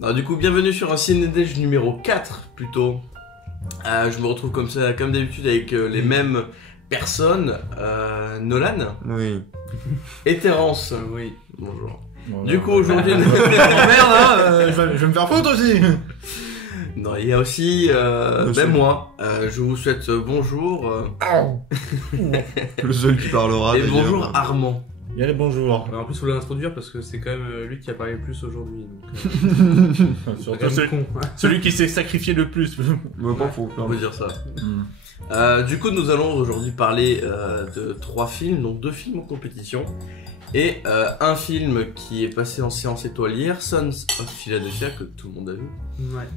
Alors du coup, bienvenue sur un Ciné-Déj numéro 4 plutôt. Je me retrouve comme ça, comme d'habitude avec les mêmes personnes. Nolan Oui. et Terence. Oui. Bonjour. Bon, Du coup, aujourd'hui... merde, hein, je vais me faire foutre aussi. Non, il y a aussi moi. Je vous souhaite bonjour. Le seul qui parlera. Et d'ailleurs. bonjour Armand. Il y a les bonjours. Alors, en plus, faut l'introduire parce que c'est quand même lui qui a parlé le plus aujourd'hui. Donc, Surtout quand même con. celui qui s'est sacrifié le plus. Me pas fou. On peut dire ça. Du coup, nous allons aujourd'hui parler de 3 films, donc 2 films en compétition. Et un film qui est passé en séance étoilière, Sons of Philadelphia, que tout le monde a vu. Ouais.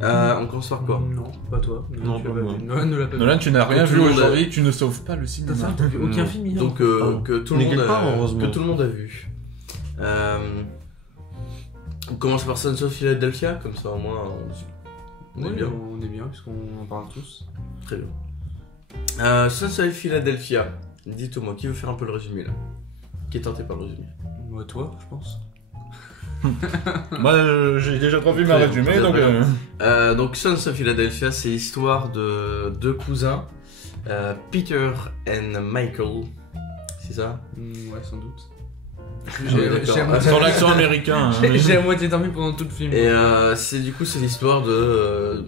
On commence par quoi? Non, pas toi. Non, tu pas l'as moi. vu. Nolan ne l'a pas vu. Nolan, tu n'as rien Tout vu le monde aujourd'hui, tu ne sauves pas le cinéma. T'as ça, t'as vu aucun film hier. Donc que tout le Mais monde quelque part, a, heureusement. que tout le monde a vu. On commence par Sons of Philadelphia, comme ça au moins on est Oui, bien. on est bien puisqu'on en parle tous. Très bien. Sons of Philadelphia. Dites-moi, qui veut faire un peu le résumé là? Qui est tenté par le résumé? Moi, toi, je pense. Moi, j'ai déjà 3 films à Très résumer, bien, donc. très bien. Donc Sons of Philadelphia, c'est l'histoire de 2 cousins, Peter et Michael. C'est ça? Ouais, sans doute. d'accord. Sur l'accent américain. hein. J'ai à moitié dormi pendant tout le film. Et c'est l'histoire de...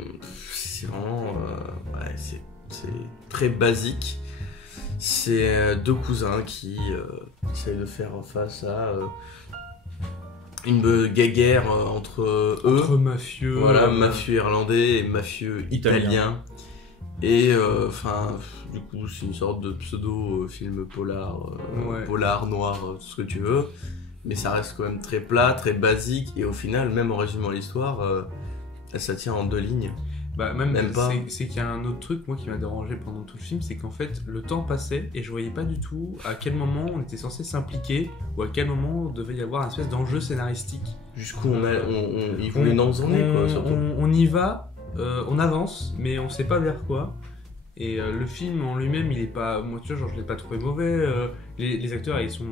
c'est vraiment... ouais, c'est très basique. C'est 2 cousins qui essayent de faire face à une guerre entre eux. Entre mafieux. Voilà, mafieux irlandais et mafieux italien. Et enfin, du coup, c'est une sorte de pseudo-film polar, Ouais. polar, noir, tout ce que tu veux. Mais ça reste quand même très plat, très basique. Et au final, même en résumant l'histoire, ça tient en 2 lignes. Bah, même pas. c'est qu'il y a un autre truc, moi, qui m'a dérangé pendant tout le film, c'est qu'en fait, le temps passait et je voyais pas du tout à quel moment on était censé s'impliquer ou à quel moment devait y avoir un espèce d'enjeu scénaristique. Jusqu'où ils voulaient nous emmener, quoi, surtout. On y va, on avance, mais on sait pas vers quoi. Et le film en lui-même, il est pas. Moi, tu vois, genre, je l'ai pas trouvé mauvais. Les acteurs, ils sont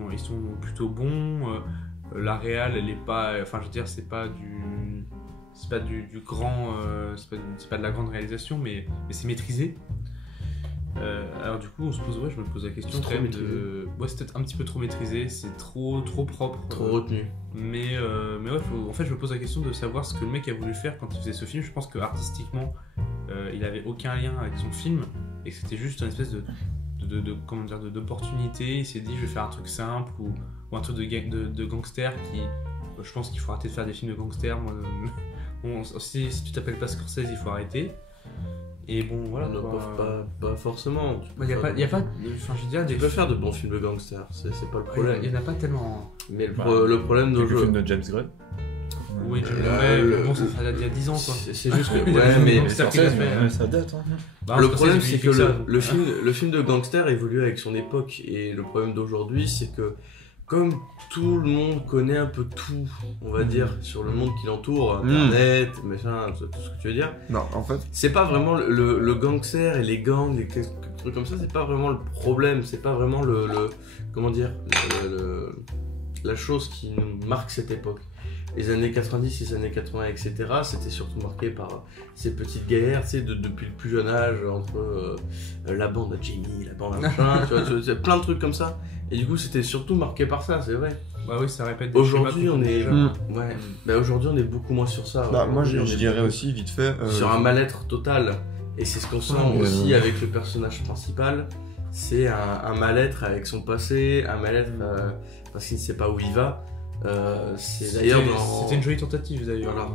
plutôt bons. La réal, elle est pas. Enfin, je veux dire, c'est pas du grand. C'est pas de la grande réalisation, mais c'est maîtrisé. Alors, du coup, je me pose la question. C'est trop quand même maîtrisé. Ouais, c'est peut-être un petit peu trop maîtrisé, c'est trop propre. Trop retenu. Mais ouais, en fait, je me pose la question de savoir ce que le mec a voulu faire quand il faisait ce film. Je pense que artistiquement, il avait aucun lien avec son film et que c'était juste une espèce comment dire, d'opportunité. Il s'est dit, je vais faire un truc simple ou un truc de gangster qui. Je pense qu'il faut arrêter de faire des films de gangsters. Moi, si tu t'appelles pas Scorsese, il faut arrêter. Et bon, voilà. Non, quoi. pas forcément. Il y a pas. Enfin, je veux dire, Tu des peux faire de bons films de gangsters, c'est pas le problème. il y en a pas tellement. Mais le problème de Quelques jeu. films de James Gray. Oui, bon, ça fait il y a 10 ans, quoi. C'est juste que. Il a Ouais, fait mais. des gangsters qu'il a fait. Ça date. Hein. Bah, Le Scorsese, problème, il c'est fait que ça, le film de gangster évolue avec son époque. Et le problème d'aujourd'hui, c'est que comme tout le monde connaît un peu tout, on va dire, sur le monde qui l'entoure, internet, machin, tout ce que tu veux dire, Non, en fait. c'est pas vraiment le gangster et les gangs, les trucs comme ça, c'est pas vraiment le problème, c'est pas vraiment comment dire, la chose qui nous marque cette époque. Les années 90, les années 80, etc., c'était surtout marqué par ces petites guerres, tu sais, depuis le plus jeune âge, entre la bande à Jamie, la bande à machin, tu vois, c'est plein de trucs comme ça. Et du coup, c'était surtout marqué par ça, c'est vrai. Bah oui, ça répète des Aujourd'hui, schémas qu'on on connaît est, déjà. ouais, bah aujourd'hui, on est beaucoup moins sur ça. Bah, moi, Aujourd'hui, on je est dirais aussi, vite fait. sur un mal-être total. Et c'est ce qu'on sent aussi avec le personnage principal. C'est un mal-être avec son passé, un mal-être parce qu'il ne sait pas où il va. C'est d'ailleurs C'était une jolie tentative d'ailleurs. Voilà.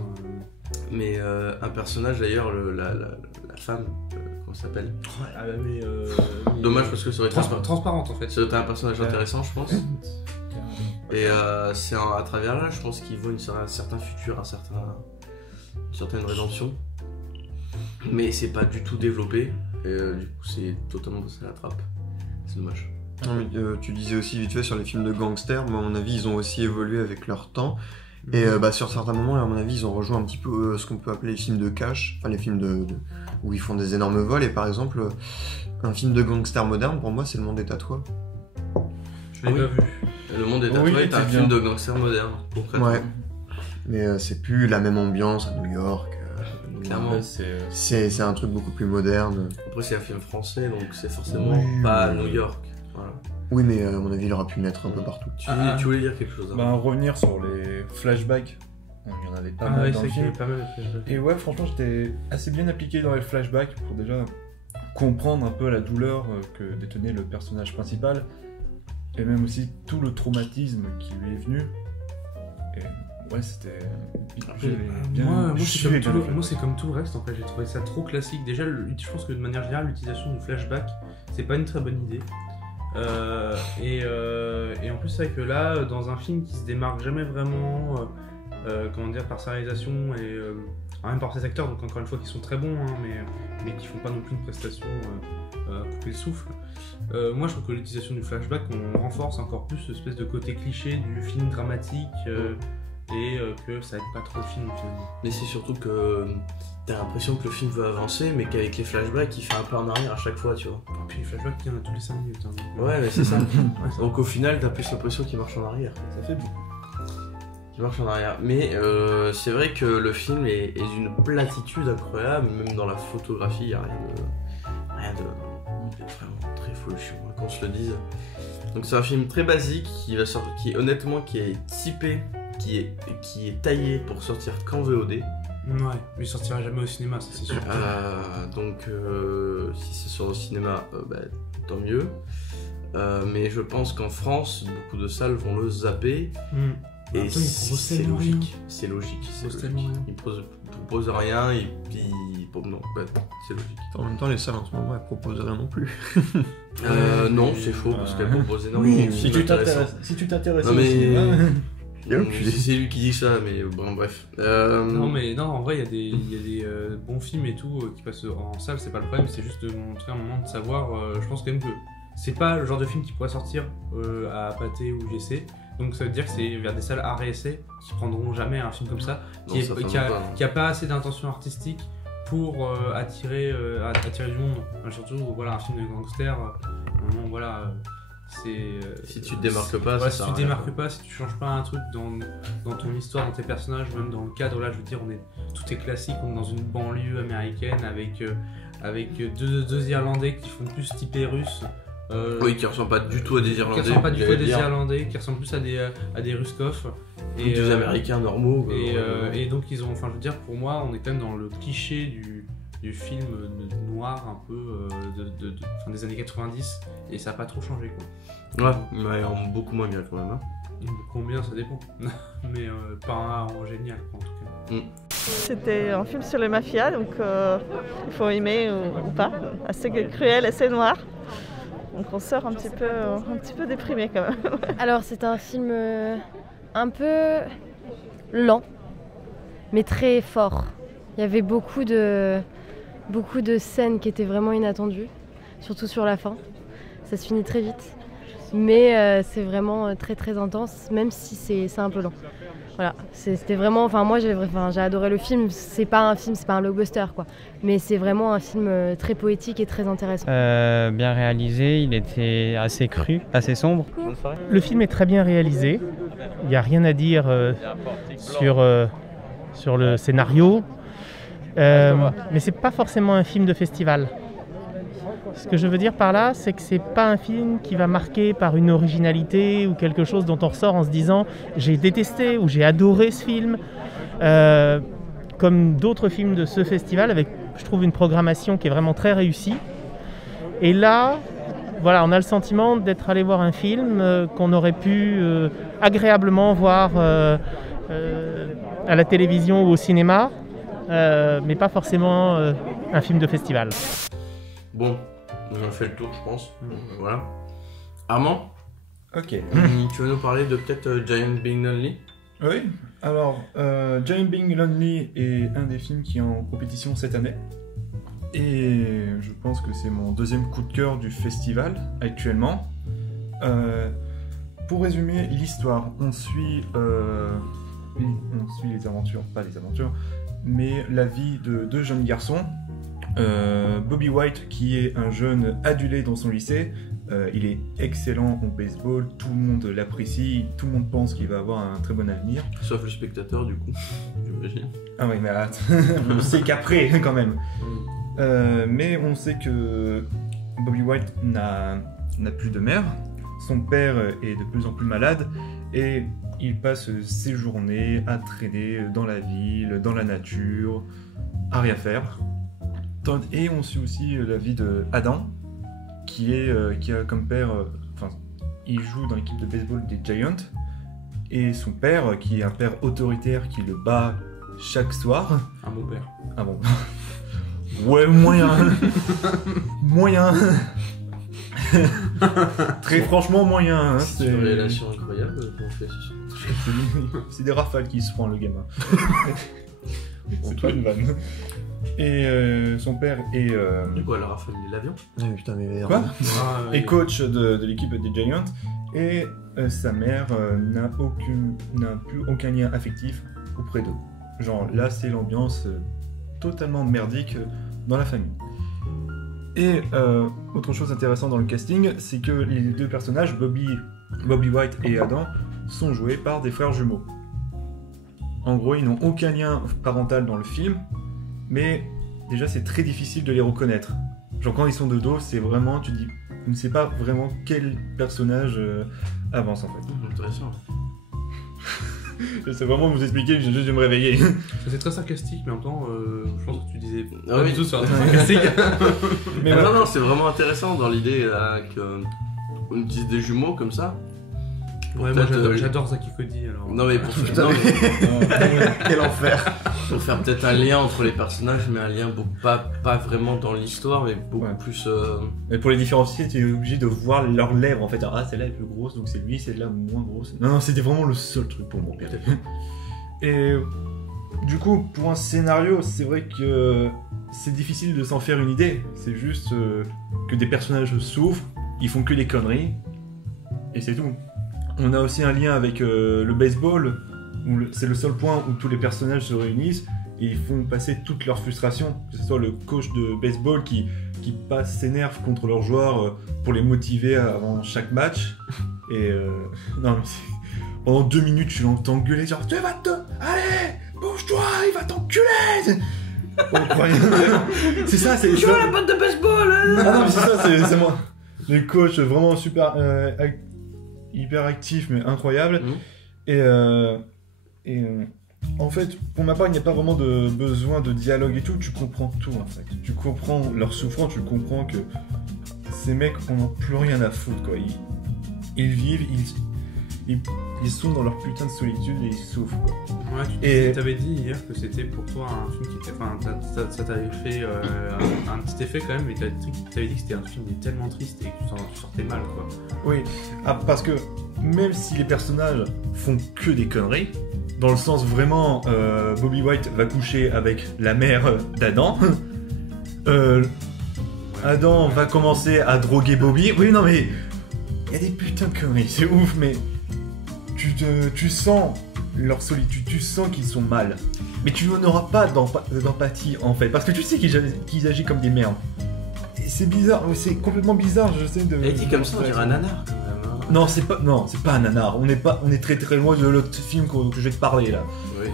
Mais un personnage d'ailleurs, la femme, comment ça s'appelle? Ah, mais, Dommage parce que ça aurait été transparente en fait. ça aurait été un personnage intéressant, je pense. Et c'est à travers là, je pense qu'il vaut un certain futur, une certaine rédemption. Mais c'est pas du tout développé. Et du coup, c'est totalement passé à la trappe. C'est dommage. Non, mais, tu disais aussi vite fait sur les films de gangsters, moi à mon avis ils ont aussi évolué avec leur temps. Et sur certains moments, à mon avis, ils ont rejoint un petit peu ce qu'on peut appeler les films de cash, enfin les films où ils font des énormes vols. Et par exemple, un film de gangster moderne, pour moi, c'est Le Monde est à toi. Je l'ai pas vu. Le Monde est à toi est un film de gangster moderne, concrètement. Ouais. Mais c'est plus la même ambiance à New York. Clairement. Ouais, C'est un truc beaucoup plus moderne. Après, c'est un film français, donc c'est forcément Oui, pas à oui. New York. Voilà. Oui, mais à mon avis, il aurait pu naître un peu partout. Tu voulais dire quelque chose bah, avant revenir sur les flashbacks. Il y en avait pas Ah mal ouais, dans c'est le qu'il y film. avait pas mal de flashbacks. Et ouais, franchement, j'étais assez bien appliqué dans les flashbacks pour déjà comprendre un peu la douleur que détenait le personnage principal et même aussi tout le traumatisme qui lui est venu. Et ouais, c'était. j'avais bien- Moi, je c'est suivais comme, bien tout le le- moi, c'est comme tout le reste en fait, j'ai trouvé ça trop classique. Déjà, je pense que de manière générale, l'utilisation du flashback, c'est pas une très bonne idée. Et en plus, c'est vrai que là, dans un film qui se démarque jamais vraiment comment dire, par sa réalisation et même par ses acteurs, donc encore une fois, qui sont très bons, hein, mais qui font pas non plus une prestation à couper le souffle. Moi, je trouve que l'utilisation du flashback, on renforce encore plus cette espèce de côté cliché du film dramatique. Et que ça aide pas trop le film finalement. Mais c'est surtout que t'as l'impression que le film veut avancer, mais qu'avec les flashbacks, il fait un peu en arrière à chaque fois, tu vois. Et puis les flashbacks, il y en a tous les 5 minutes. Hein, donc, Ouais, mais c'est ça. ouais, ça- Donc au final, t'as plus l'impression qu'il marche en arrière. Ça fait bien. Qui marche en arrière. Mais c'est vrai que le film est d'une platitude incroyable, même dans la photographie, il n'y a rien de vraiment très folichon, hein, qu'on se le dise. Donc c'est un film très basique qui va sortir, qui est typé, qui est taillé pour sortir qu'en VOD. Ouais, mais il sortira jamais au cinéma, ça c'est sûr. Donc si c'est sur le cinéma, bah, tant mieux. Mais je pense qu'en France, beaucoup de salles vont le zapper. Et Attends, il propose c'est tellement rien. logique. C'est logique. C'est propose logique. tellement rien. Il propose rien et puis bon, non, bah, c'est logique. En même temps, les salles en ce moment, elles proposent rien non plus. Non, c'est faux parce qu'elle propose énormément. oui, de Si films tu intéressants. t'intéresses Non, au mais- cinéma, C'est lui qui dit ça, mais bon, bref. Non, mais non, en vrai, il y a des bons films et tout qui passent en salle, c'est pas le problème, c'est juste de montrer un moment de savoir. Je pense quand même que c'est pas le genre de film qui pourrait sortir à Pathé ou GC. Donc ça veut dire que c'est vers des salles art et essai qui prendront jamais un film comme ça, Non, ça fait pas, non. qui a pas assez d'intention artistique pour attirer du monde. Surtout voilà, un film de gangster, vraiment, voilà, c'est. Si tu te démarques pas, voilà, ça si sert tu à te rien. démarques pas, si tu changes pas un truc dans ton histoire, dans tes personnages, même dans le cadre, là je veux dire, tout est classique, on est dans une banlieue américaine avec deux Irlandais qui font plus typé russe. Oui, qui ressemble pas du tout à des Qui Irlandais. ressemblent pas du tout à j'allais des dire. Irlandais, qui ressemblent plus à des Ruskov. Ou des Américains normaux. Et donc ils ont, enfin je veux dire, pour moi, on est quand même dans le cliché du film noir un peu fin, des années 90 et ça a pas trop changé quoi. Ouais, beaucoup moins bien quand même. Hein. Combien ça dépend, mais pas en génial quoi, en tout cas. C'était un film sur les mafias, donc il faut aimer ou pas. Assez cruel, assez noir. Donc on sort un petit peu déprimé quand même. Alors c'est un film un peu lent, mais très fort. Il y avait beaucoup de scènes qui étaient vraiment inattendues, surtout sur la fin. Ça se finit très vite, mais c'est vraiment très très intense, même si c'est un peu lent. Voilà, c'était vraiment, enfin moi j'ai adoré le film. C'est pas un blockbuster quoi, mais c'est vraiment un film très poétique et très intéressant. Bien réalisé, il était assez cru, assez sombre. Le film est très bien réalisé, il n'y a rien à dire sur le scénario, mais c'est pas forcément un film de festival. Ce que je veux dire par là, c'est que c'est pas un film qui va marquer par une originalité ou quelque chose dont on ressort en se disant j'ai détesté ou j'ai adoré ce film. Comme d'autres films de ce festival, avec je trouve une programmation qui est vraiment très réussie. Et là, voilà, on a le sentiment d'être allé voir un film qu'on aurait pu agréablement voir à la télévision ou au cinéma, mais pas forcément un film de festival. Bon, on a fait le tour, je pense. Voilà. Armand, Ok. tu vas nous parler de peut-être Giant Being Lonely. Oui, alors Giant Being Lonely est un des films qui est en compétition cette année. Et je pense que c'est mon deuxième coup de cœur du festival actuellement. Pour résumer l'histoire, on suit les aventures, pas les aventures, mais la vie de deux jeunes garçons. Bobby White, qui est un jeune adulé dans son lycée, Il est excellent au baseball, tout le monde l'apprécie, tout le monde pense qu'il va avoir un très bon avenir. Sauf le spectateur, du coup, j'imagine. Ah oui, mais on sait qu'après, quand même. Mais on sait que Bobby White n'a plus de mère. Son père est de plus en plus malade et il passe ses journées à traîner dans la ville, dans la nature, à rien faire. Et on suit aussi la vie de Adam, qui a comme père, il joue dans l'équipe de baseball des Giants, et son père, qui est un père autoritaire qui le bat chaque soir. Un bon père. Ah bon. Ouais, moyen. Moyen. Très franchement moyen. Hein, c'est une relation incroyable qu'on fait ce soir. C'est des rafales qui se prend le gamin. C'est pas une vanne. Et son père est. Du coup, elle a rafalé l'avion. Ah putain, mais merde. Quoi est coach de l'équipe des Giants. Et sa mère n'a plus aucun lien affectif auprès d'eux. Genre là, c'est l'ambiance totalement merdique dans la famille. Et autre chose intéressante dans le casting, c'est que les deux personnages, Bobby White et Adam, sont joués par des frères jumeaux. En gros, ils n'ont aucun lien parental dans le film, mais déjà c'est très difficile de les reconnaître. Genre quand ils sont de dos, c'est vraiment, tu ne sais pas vraiment quel personnage avance en fait. Intéressant. Je sais vraiment vous expliquer, j'ai juste dû me réveiller. C'est très sarcastique, mais en même temps, je pense que tu disais Ah pas oui. du tout sur un truc sarcastique. Mais Ah, voilà. non, c'est vraiment intéressant dans l'idée qu'on utilise des jumeaux comme ça. Ouais, moi Peut-être, j'adore Zaki Cody alors. Non mais pour, Putain, non, mais quel enfer. pour faire peut-être un lien entre les personnages, mais un lien pas vraiment dans l'histoire, mais beaucoup Ouais. plus. Mais pour les différencier, tu es obligé de voir leurs lèvres en fait. Ah, celle-là est plus grosse, donc c'est lui, celle-là moins grosse. Non, c'était vraiment le seul truc pour moi. Et du coup, pour un scénario, c'est vrai que c'est difficile de s'en faire une idée. C'est juste que des personnages souffrent, ils font que des conneries, et c'est tout. On a aussi un lien avec le baseball, où c'est le seul point où tous les personnages se réunissent et ils font passer toute leur frustration, que ce soit le coach de baseball qui s'énerve contre leurs joueurs pour les motiver avant chaque match. Et non, mais pendant 2 minutes, tu l'entends gueuler genre tu vas te... Allez, bouge-toi, il va t'enculer. C'est ça, c'est... Tu veux la batte de baseball hein. Ah non, mais c'est ça, c'est moi. Le coach vraiment super... hyper actif, mais incroyable. En fait, pour ma part, il n'y a pas vraiment de besoin de dialogue et tout, tu comprends tout en fait. Tu comprends leur souffrance, tu comprends que ces mecs n'ont plus rien à foutre quoi. Ils vivent, ils sont dans leur putain de solitude et ils souffrent quoi. Ouais, t'avais dit hier que c'était pour toi un film qui était... Enfin, ça t'avait fait un petit effet quand même, mais t'avais dit que c'était un film qui était tellement triste et que tu sortais mal quoi. Oui, parce que même si les personnages font que des conneries, dans le sens vraiment, Bobby White va coucher avec la mère d'Adam, Adam va commencer à droguer Bobby. Oui, non mais il y a des putains de conneries, c'est ouf, mais tu sens leur solitude, tu sens qu'ils sont mal, mais tu n'auras pas d'empathie en fait, parce que tu sais qu'ils agissent comme des merdes. Et c'est bizarre, c'est complètement bizarre, je sais de... Et dit comme ça, on dirait un nanar quand même. Hein. Non, c'est pas un nanar. On est très très loin de l'autre film que je vais te parler là. Oui.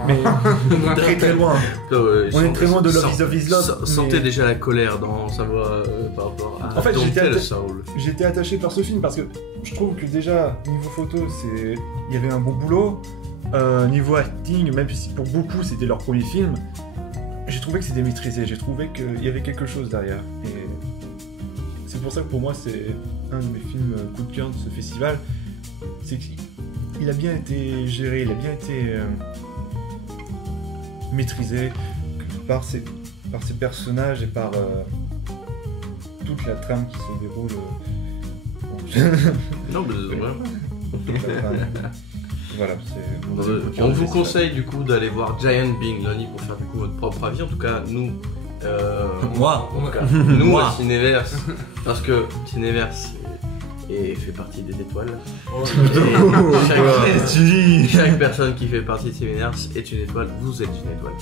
Mais très très loin. On est très loin de Love is Love is Love. Sentez mais déjà la colère dans sa voix par rapport à En fait, Don't j'étais Tell atta- Saul. j'étais attaché par ce film parce que je trouve que déjà niveau photo, il y avait un bon boulot. Niveau acting, même si pour beaucoup c'était leur premier film, j'ai trouvé que c'était maîtrisé. J'ai trouvé qu'il y avait quelque chose derrière. Et c'est pour ça que pour moi c'est un de mes films coup de cœur de ce festival. C'est qu'il a bien été géré, il a bien été maîtrisé par ses personnages et par toute la trame qui se déroule. Non, mais voilà. Voilà, c'est... On vous conseille du coup d'aller voir Giant Being Lonely pour faire du coup votre propre avis. En tout cas, nous. Moi. En tout cas, nous Moi. à Cinéverse, parce que Cinéverse fait partie des étoiles. Et chaque personne qui fait partie de Cinéverse est une étoile. Vous êtes une étoile.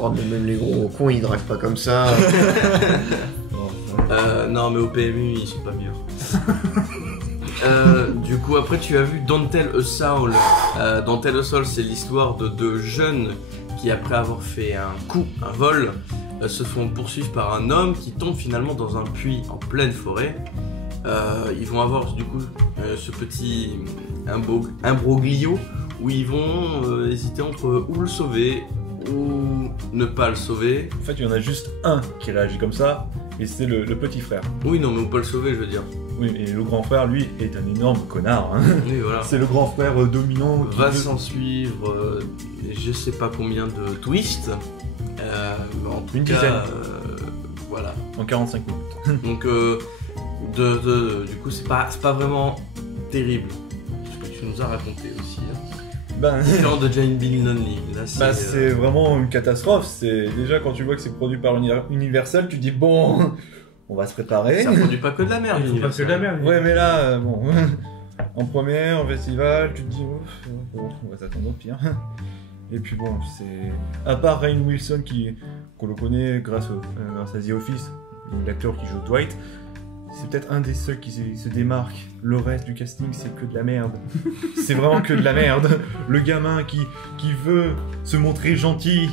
Oh, mais même les gros cons ils draguent pas comme ça. Non, mais au PMU, ils sont pas meilleurs. Du coup, après, tu as vu Don't Tell a Soul. Don't Tell a Soul, c'est l'histoire de deux jeunes qui, après avoir fait un vol, se font poursuivre par un homme qui tombe finalement dans un puits en pleine forêt. Ils vont avoir du coup ce petit imbroglio où ils vont hésiter entre ou le sauver ou ne pas le sauver. En fait, il y en a juste un qui réagit comme ça, et c'est le petit frère. Oui, non, mais ou pas le sauver, je veux dire. Oui, et le grand frère, lui, est un énorme connard. Hein. Oui, voilà. C'est le grand frère dominant. Va s'en suivre je sais pas combien de twists. Mais en tout Une cas, dizaine. Voilà. En 45 minutes. Donc, du coup, c'est pas vraiment terrible. Ce que tu nous as raconté aussi. Hein. Ben, Différent de Giant Bill Nonly. Là, c'est vraiment une catastrophe. C'est déjà quand tu vois que c'est produit par Universal, tu dis bon, on va se préparer. Ça produit pas que de la merde. Ils font pas que de la merde. Ouais, mais là, bon, en première, en festival, tu te dis bon, on va s'attendre au pire. Et puis bon, c'est à part Rainn Wilson qu'on le connaît grâce à The Office, l'acteur qui joue Dwight. C'est peut-être un des seuls qui se démarque. Le reste du casting, c'est que de la merde. C'est vraiment que de la merde. Le gamin qui veut se montrer gentil,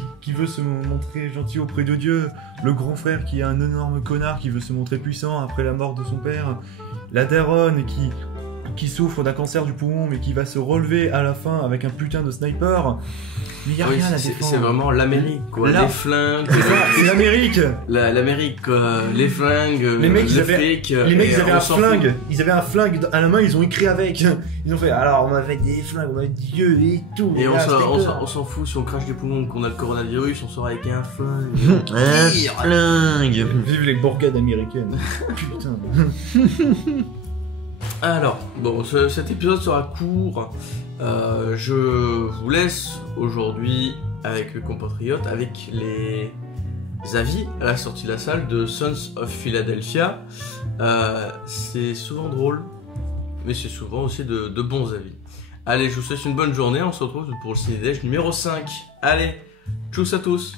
auprès de Dieu. Le grand frère qui est un énorme connard, qui veut se montrer puissant après la mort de son père. La daronne qui souffre d'un cancer du poumon, mais qui va se relever à la fin avec un putain de sniper. Mais y a rien à défendre. C'est vraiment l'Amérique, quoi. Là, les flingues. c'est l'Amérique. L'Amérique, quoi. Les flingues. Les mecs, ils le avaient, fric, les mecs, et ils avaient on un s'en flingue. fout. Ils avaient un flingue à la main. Ils ont écrit avec. Ils ont fait. Alors, on m'avait des flingues, on m'avait Dieu et tout. Et là, on s'en fout si on crache des poumons, qu'on a le coronavirus, on sort avec un flingue. Un flingue. Vive les bourgades américaines. Putain. Alors, bon, cet épisode sera court. Je vous laisse aujourd'hui avec mes compatriotes, avec les avis à la sortie de la salle de Sons of Philadelphia. C'est souvent drôle, mais c'est souvent aussi de bons avis. Allez, je vous souhaite une bonne journée. On se retrouve pour le Ciné-Déj numéro 5. Allez, tchuss à tous.